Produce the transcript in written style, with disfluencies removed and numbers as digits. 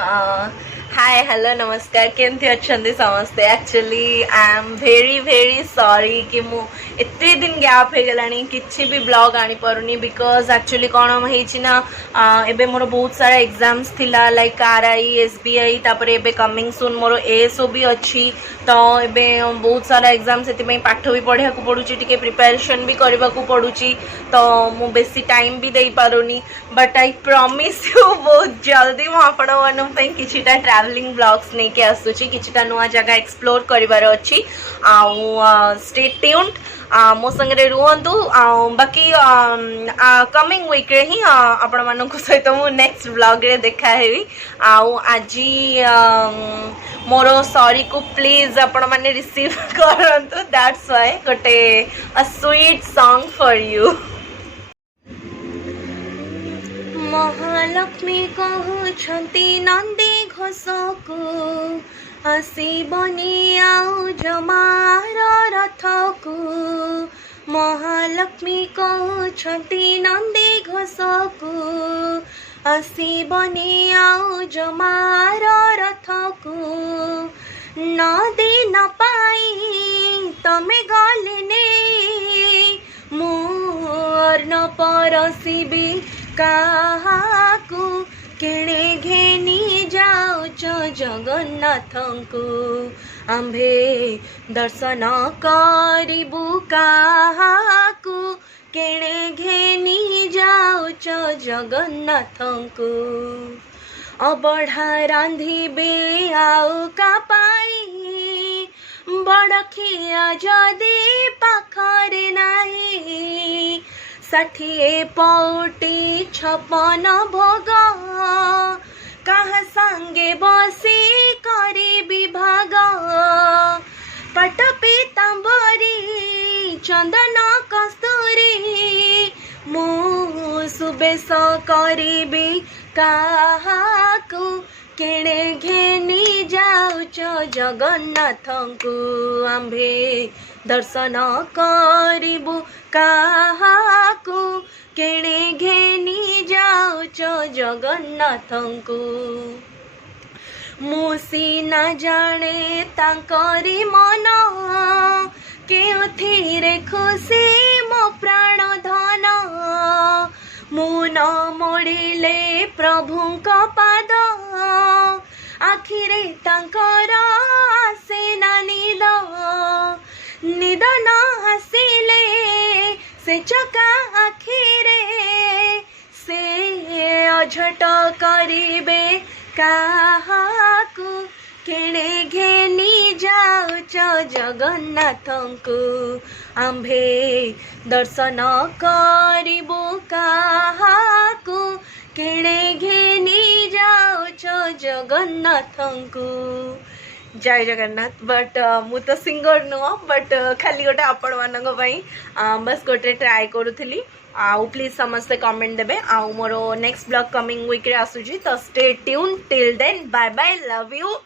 Hi hello नमस्कार केमती अच्छा समस्ते actually I am very very sorry कि मु एते दिन गैप हो गलानी किछि भी ब्लॉग आनी परुनी बिकॉज एक्चुअली कौन होइछि ना एबे मोर बहुत सारा एग्जाम्स थिला लाइक आरआई एसबीआई तापर एबे कमिंग सून मोर एएसओ भी अच्छी तो एबे बहुत सारा एग्जाम से पाठ भी पढ़ा को पड़ुछि टिके प्रिपरेशन भी करबा को पड़ुछि तो मु बेसी टाइम भी दे पारुनी बट आई प्रॉमिस यू बहुत जल्दी मु आपण मानन पई किछिटा ट्रैवलिंग ब्लॉग्स नहीं के आसुछि किछिटा नुआ जगह एक्सप्लोर करिवार अछि आ स्टे ट्यून्ड मो संगे रुहंतु बाकी कमिंग वीक रे ही आपण मानन को सहित मु नेक्स्ट ब्लॉग रे देखा हेवी आजी मोर सॉरी को प्लीज आपण माने रिसीव करंतु दैट्स व्हाई गोटे a sweet song for you. Mahalakshmi कहउछंती नंदी घोषको आसीबनी आउ जमार रथको महालक्ष्मी कहउछंती नंदी घोषको आसीबनी आउ जमार रथको नदी न पाई तमे गले ने मोर न परसिबी काहाकू किणे घेनी जाउच जगन्नाथंकु आम्भे दर्शन करिबु काहाकू किणे घेनी जाउच जगन्नाथंकु अबढ़ा रांधिबे आउ का पाई बड़खिया जदि पाखरे नाही 60 पौटी 56 भोग कहा संगे बसी करी विभाग पट पीतांबरी चंदन कस्तूरी मु सुबेश करी काहाकू किणे घेनी जाउच जगन्नाथंकु आम्भे दर्शन करिबु काहाकू किणे घेनी जाउच जगन्नाथंकु मुसीना जाने तांकरी मन केउथिरे खुशी मो प्राण धन मुन मोड़िले प्रभुंक पाद आखिरे तांकर आसे ना निद निद न हसिले से चका आखिरे से अझट करिबे काहाकू किणे घेनी जाउच जगन्नाथंकु आम्भे दर्शन करिबु काहाकू किणे घेनी जाउच जगन्नाथंकु। जय जगन्नाथ बट मु तो सिंगर नुह बट खाली गोटे आपण मानक पई बस गोटे ट्राई करूथली आउ प्लीज समस्ते कमेंट देबे आउ more next blog coming week रे आसुजी तो stay tune till then bye bye love you.